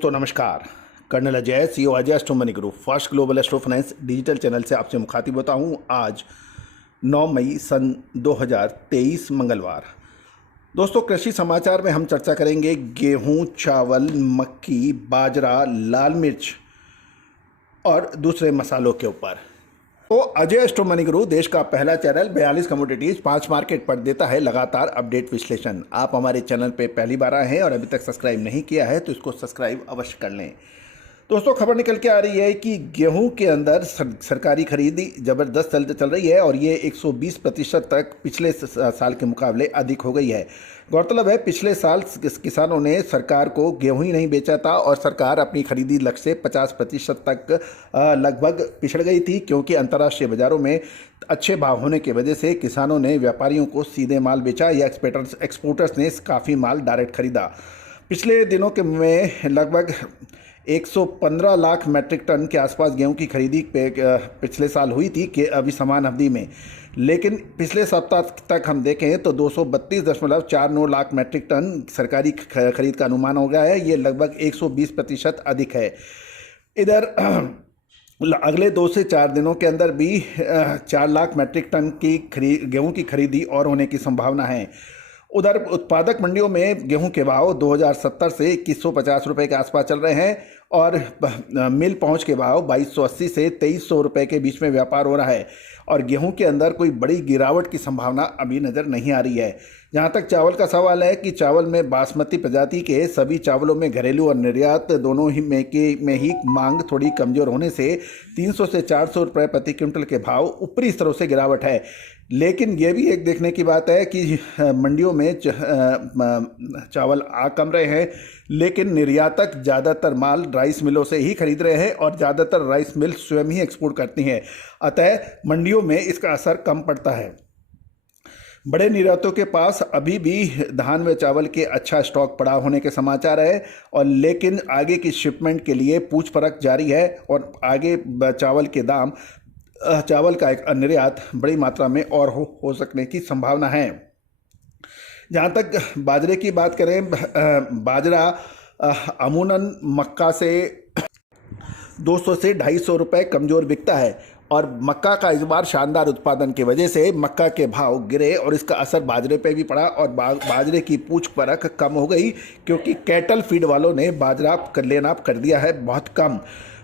दोस्तों नमस्कार। Colonel Ajay, CEO Ajay astro money group first global astro finance digital channel से आपसे मुखातिब होता हूं। आज 9 मई सन 2023 मंगलवार। दोस्तों, कृषि समाचार में हम चर्चा करेंगे गेहूं, चावल, मक्की, बाजरा, लाल मिर्च और दूसरे मसालों के ऊपर। तो अजय एस्ट्रो मनी ग्रुप देश का पहला चैनल 42 कमोडिटीज 5 मार्केट पर देता है लगातार अपडेट विश्लेषण। आप हमारे चैनल पे पहली बार आए हैं और अभी तक सब्सक्राइब नहीं किया है तो इसको सब्सक्राइब अवश्य कर लें। दोस्तों, खबर निकल के आ रही है कि गेहूं के अंदर सरकारी खरीदी ज़बरदस्त चल रही है और ये 120% तक पिछले साल के मुकाबले अधिक हो गई है। गौरतलब है, पिछले साल किसानों ने सरकार को गेहूं ही नहीं बेचा था और सरकार अपनी खरीदी लक्ष्य से 50% तक लगभग पिछड़ गई थी, क्योंकि अंतर्राष्ट्रीय बाज़ारों में अच्छे भाव होने की वजह से किसानों ने व्यापारियों को सीधे माल बेचा या एक्सपोर्टर्स ने काफ़ी माल डायरेक्ट खरीदा। पिछले दिनों के में लगभग 115 लाख मैट्रिक टन के आसपास गेहूं की खरीदी पिछले साल हुई थी कि अभी समान अवधि में, लेकिन पिछले सप्ताह तक हम देखें तो 232.49 लाख मैट्रिक टन सरकारी खरीद का अनुमान हो गया है। ये लगभग 120% अधिक है। इधर अगले 2 से 4 दिनों के अंदर भी 4 लाख मैट्रिक टन की गेहूं की खरीदी और होने की संभावना है। उधर उत्पादक मंडियों में गेहूं के भाव 2070 से 2150 रुपये के आसपास चल रहे हैं और मिल पहुंच के भाव 2280 से 2300 रुपये के बीच में व्यापार हो रहा है और गेहूं के अंदर कोई बड़ी गिरावट की संभावना अभी नज़र नहीं आ रही है। जहां तक चावल का सवाल है कि चावल में बासमती प्रजाति के सभी चावलों में घरेलू और निर्यात दोनों ही में ही मांग थोड़ी कमज़ोर होने से 300 से 400 रुपये प्रति क्विंटल के भाव ऊपरी स्तरों से गिरावट है। लेकिन ये भी एक देखने की बात है कि मंडियों में चावल आ कम रहे हैं, लेकिन निर्यातक ज़्यादातर माल राइस मिलों से ही खरीद रहे हैं और ज़्यादातर राइस मिल स्वयं ही एक्सपोर्ट करती हैं। अतः मंडियों में इसका असर कम पड़ता है। बड़े निर्यातों के पास अभी भी धान व चावल के अच्छा स्टॉक पड़ा होने के समाचार है और लेकिन आगे की शिपमेंट के लिए पूछ परख जारी है और आगे चावल का एक निर्यात बड़ी मात्रा में और हो सकने की संभावना है। जहाँ तक बाजरे की बात करें, बाजरा अमूमन मक्का से 200 से 250 रुपये कमज़ोर बिकता है और मक्का का इस बार शानदार उत्पादन की वजह से मक्का के भाव गिरे और इसका असर बाजरे पे भी पड़ा और बाजरे की पूछ परख कम हो गई, क्योंकि कैटल फीड वालों ने बाजरा लेना कर दिया है बहुत कम।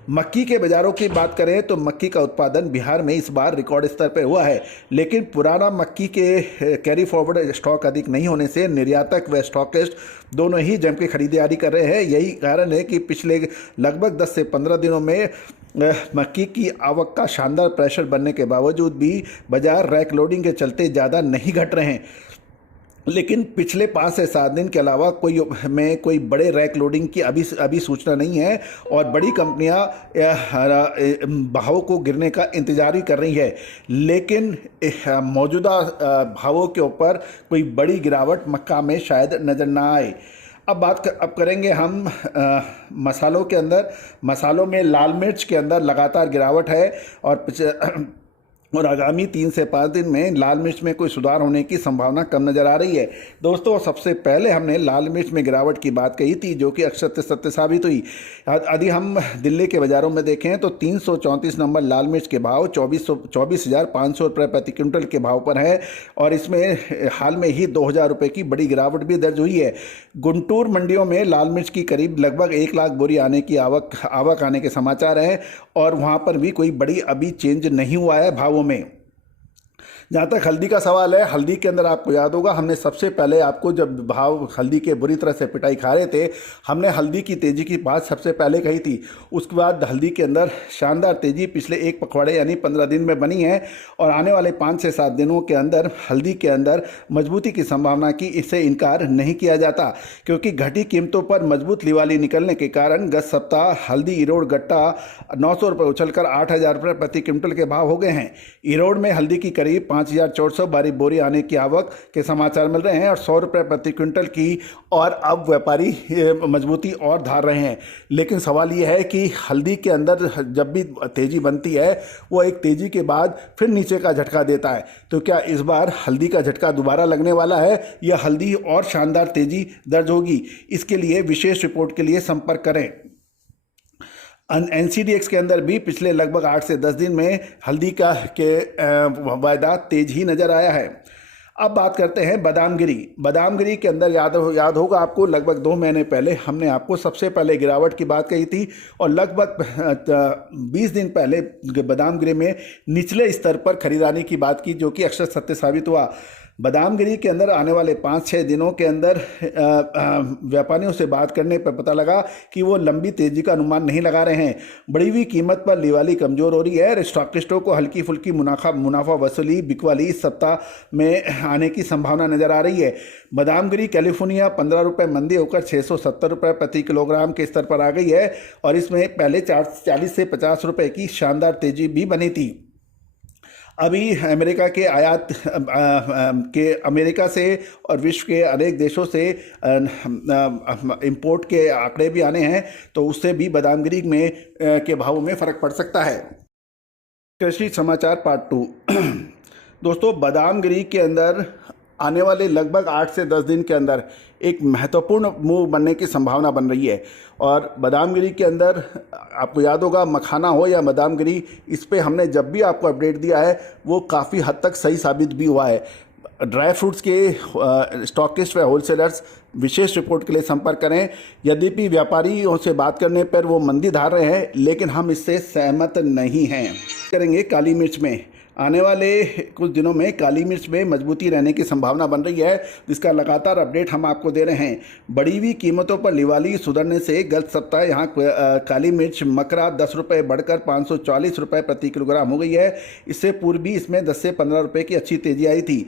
मक्की के बाज़ारों की बात करें तो मक्की का उत्पादन बिहार में इस बार रिकॉर्ड स्तर पर हुआ है, लेकिन पुराना मक्की के कैरी फॉरवर्ड स्टॉक अधिक नहीं होने से निर्यातक व स्टॉकिस्ट दोनों ही जम के खरीदारी कर रहे हैं। यही कारण है कि पिछले लगभग 10 से 15 दिनों में मक्की की आवक का शानदार प्रेशर बनने के बावजूद भी बाजार रैक लोडिंग के चलते ज़्यादा नहीं घट रहे हैं। लेकिन पिछले 5 से 7 दिन के अलावा कोई बड़े रैक लोडिंग की अभी सूचना नहीं है और बड़ी कंपनियां भावों को गिरने का इंतजार ही कर रही है, लेकिन मौजूदा भावों के ऊपर कोई बड़ी गिरावट मक्का में शायद नज़र ना आए। अब करेंगे हम मसालों के अंदर। मसालों में लाल मिर्च के अंदर लगातार गिरावट है और आगामी 3 से 5 दिन में लाल मिर्च में कोई सुधार होने की संभावना कम नज़र आ रही है। दोस्तों, सबसे पहले हमने लाल मिर्च में गिरावट की बात कही थी, जो कि अक्षर सत्य साबित हुई। यदि हम दिल्ली के बाज़ारों में देखें तो 334 नंबर लाल मिर्च के भाव 24,500 रुपये प्रति क्विंटल के भाव पर है और इसमें हाल में ही 2,000 रुपये की बड़ी गिरावट भी दर्ज हुई है। गुंटूर मंडियों में लाल मिर्च की करीब लगभग 1 लाख बोरी आने की आवक आने के समाचार हैं और वहाँ पर भी कोई बड़ी अभी चेंज नहीं हुआ है भावों में। जहाँ तक हल्दी का सवाल है, हल्दी के अंदर आपको याद होगा हमने सबसे पहले आपको जब भाव हल्दी के बुरी तरह से पिटाई खा रहे थे, हमने हल्दी की तेज़ी की बात सबसे पहले कही थी। उसके बाद हल्दी के अंदर शानदार तेज़ी पिछले 1 पखवाड़े यानी 15 दिन में बनी है और आने वाले 5 से 7 दिनों के अंदर हल्दी के अंदर मजबूती की संभावना की इससे इनकार नहीं किया जाता, क्योंकि घटी कीमतों पर मजबूत लिवाली निकलने के कारण गत सप्ताह हल्दी इरोड़ गट्टा 900 रुपये उछलकर 8,000 रुपये प्रति क्विंटल के भाव हो गए हैं। इरोड़ में हल्दी की करीब 5,412 बोरी आने की आवक के समाचार मिल रहे हैं और 100 रुपये प्रति क्विंटल की और अब व्यापारी मजबूती और धार रहे हैं। लेकिन सवाल ये है कि हल्दी के अंदर जब भी तेज़ी बनती है वो एक तेज़ी के बाद फिर नीचे का झटका देता है। तो क्या इस बार हल्दी का झटका दोबारा लगने वाला है या हल्दी और शानदार तेज़ी दर्ज होगी? इसके लिए विशेष रिपोर्ट के लिए संपर्क करें। NCDX के अंदर भी पिछले लगभग 8 से 10 दिन में हल्दी का वायदा तेज ही नज़र आया है। अब बात करते हैं बादामगिरी के अंदर याद होगा आपको, लगभग 2 महीने पहले हमने आपको सबसे पहले गिरावट की बात कही थी और लगभग 20 दिन पहले बादामगिरी में निचले स्तर पर खरीदारी की बात की, जो कि अक्षर सत्य साबित हुआ। बादामगिरी के अंदर आने वाले 5-6 दिनों के अंदर व्यापारियों से बात करने पर पता लगा कि वो लंबी तेजी का अनुमान नहीं लगा रहे हैं। बढ़ी हुई कीमत पर लिवाली कमज़ोर हो रही है। स्टॉकिस्टों को हल्की फुल्की मुनाफा वसूली बिकवाली इस सप्ताह में आने की संभावना नज़र आ रही है। बादामगिरी कैलिफोर्निया 15 रुपये मंदी होकर 670 रुपये प्रति किलोग्राम के स्तर पर आ गई है और इसमें पहले 40 से 50 रुपये की शानदार तेजी भी बनी थी। अभी अमेरिका के अमेरिका से और विश्व के अनेक देशों से इंपोर्ट के आंकड़े भी आने हैं, तो उससे भी बादामगिरी में के भावों में फ़र्क पड़ सकता है। कृषि समाचार पार्ट 2। दोस्तों, बादामगिरी के अंदर आने वाले लगभग 8 से 10 दिन के अंदर एक महत्वपूर्ण मूव बनने की संभावना बन रही है और बादामगिरी के अंदर आपको याद होगा, मखाना हो या बादामगिरी, इस पे हमने जब भी आपको अपडेट दिया है वो काफ़ी हद तक सही साबित भी हुआ है। ड्राई फ्रूट्स के स्टॉकिस्ट व होलसेलर्स विशेष रिपोर्ट के लिए संपर्क करें। यद्यपि व्यापारियों से बात करने पर वो मंदी धार रहे हैं, लेकिन हम इससे सहमत नहीं हैं। करेंगे काली मिर्च में। आने वाले कुछ दिनों में काली मिर्च में मजबूती रहने की संभावना बन रही है, जिसका लगातार अपडेट हम आपको दे रहे हैं। बढ़ी हुई कीमतों पर लिवाली सुधरने से गत सप्ताह यहाँ काली मिर्च मकरा 10 रुपये बढ़कर 540 रुपये प्रति किलोग्राम हो गई है। इससे पूर्व भी इसमें 10 से 15 रुपये की अच्छी तेजी आई थी।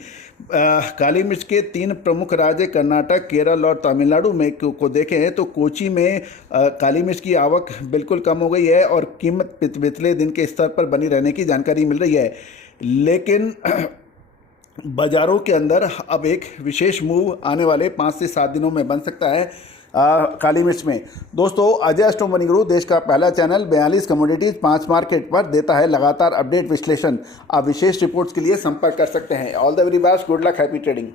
काली मिर्च के 3 प्रमुख राज्य कर्नाटक, केरल और तमिलनाडु में को देखें तो कोची में काली मिर्च की आवक बिल्कुल कम हो गई है और कीमत पिछले दिन के स्तर पर बनी रहने की जानकारी मिल रही है। लेकिन बाज़ारों के अंदर अब एक विशेष मूव आने वाले 5 से 7 दिनों में बन सकता है काली मिर्च में। दोस्तों, अजय स्टॉक मनी गुरु देश का पहला चैनल 42 कमोडिटीज़ 5 मार्केट पर देता है लगातार अपडेट विश्लेषण। आप विशेष रिपोर्ट्स के लिए संपर्क कर सकते हैं। All the very best, good luck, happy trading.